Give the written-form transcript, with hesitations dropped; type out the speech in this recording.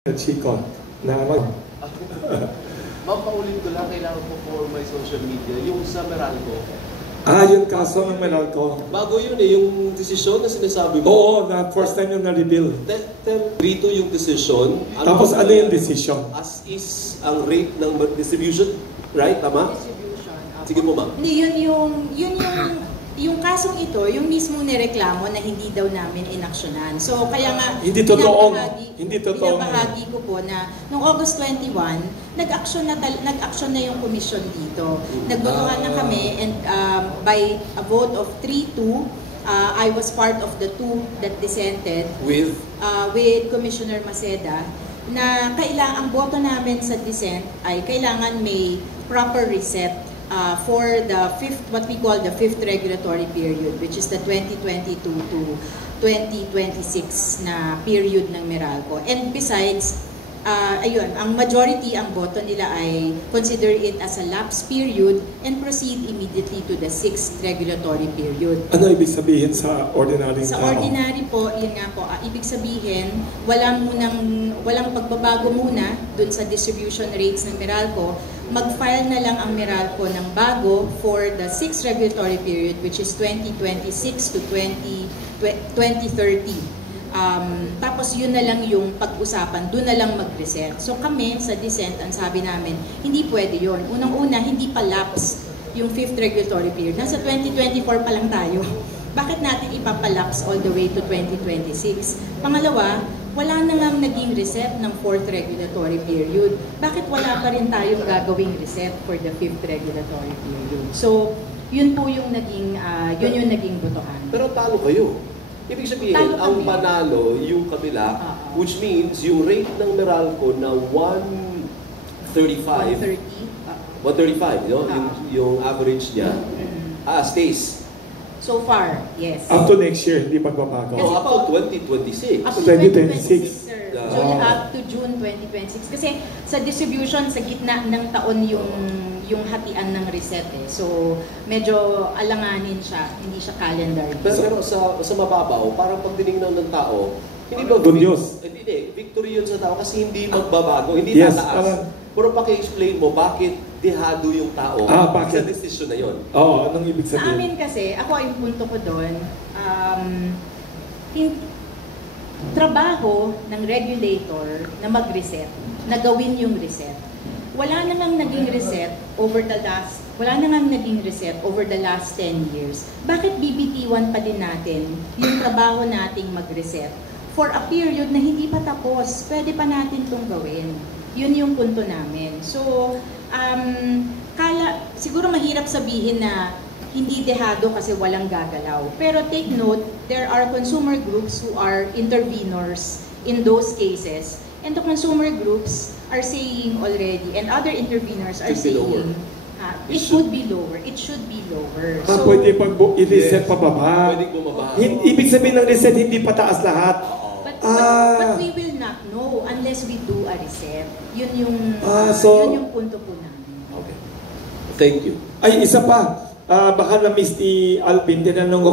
Chicon na mag... Ma'am, paulit ko lang, kailangan ko for my social media, yung sa Meralco. Yung kaso ng Meralco. Bago yun yung desisyon na sinasabi mo. Oo, na first time yung na-reveal. Rito yung decision. Tapos ano yung decision? As is ang rate ng distribution, right? Tama? Distribution. Sige po, ma'am. Hindi, yung kasong ito, yung mismo nireklamo na hindi daw namin inaksyonan. So, kaya nga, hindi totoo. Binabahagi ko po na noong August 21, nag-aksyon na yung komisyon dito. Nagbotohan na kami and by a vote of 3-2, I was part of the 2 that dissented with Commissioner Maceda na ang boto namin sa dissent ay kailangan may proper reset for the what we call the fifth regulatory period, which is the 2022 to 2026 na period ng Meralco. And besides, ayun, ang majority, ang boto nila ay consider it as a lapse period and proceed immediately to the sixth regulatory period. Ano ibig sabihin sa ordinary Sa ordinary po, yun nga po, ibig sabihin, walang pagbabago muna dun sa distribution rates ng Meralco. Mag-file na lang ang Meralco ng bago for the sixth regulatory period, which is 2026 to 2030. Tapos yun na lang yung pag-usapan, doon na lang mag-reset. So kami sa dissent, ang sabi namin, hindi pwede yun. Unang-una, hindi pa lapse yung fifth regulatory period. Nasa 2024 pa lang tayo. Bakit natin ipapalapse all the way to 2026? Pangalawa, wala na lang naging reset ng fourth regulatory period. Bakit wala pa rin tayong gagawing reset for the fifth regulatory period? So, yun po yung naging botohan. Pero talo kayo. Ibig sabihin, ang panalo yung kabila, which means yung rate ng Meralco na 135, yung average niya, stays. So far, yes. Up to next year, hindi pagbabago. Up to 2026. Up to 2026, sir. Up to June 2026. Kasi sa distribution, sa gitna ng taon yung hatian ng reset eh. So, medyo alanganin siya, hindi siya calendar. Pero sa mababaw, parang pag tinignan ng tao, hindi ba good news? Hindi, victory yun sa tao kasi hindi magbabago, hindi tataas. Pero paki-explain mo bakit dehado yung tao sa decision na yun. Oo, anong ibig sabihin? Sa amin kasi, ako yung punto ko doon, trabaho ng regulator na mag-reset, na gawin yung reset. Wala namang naging reset over the last 10 years. Bakit BBT1 pa din natin yung trabaho nating mag-reset for a period na hindi pa tapos? Pwede pa natin itong gawin. Yun yung punto namin. So, siguro mahirap sabihin na hindi dehado kasi walang gagalaw. Pero take note, there are consumer groups who are intervenors in those cases. And the consumer groups are saying already, and other intervenors are saying, it should be lower. It should be lower. So, pwede pag i-reset pababa. Pwede bumaba. Ibig sabihin ng reset, hindi pataas lahat. But we will not know unless we do a reset. Yun yung punto po namin. Okay. Thank you. Ay, isa pa. Baka na-miss ni Alvin, tinanong